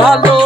calor.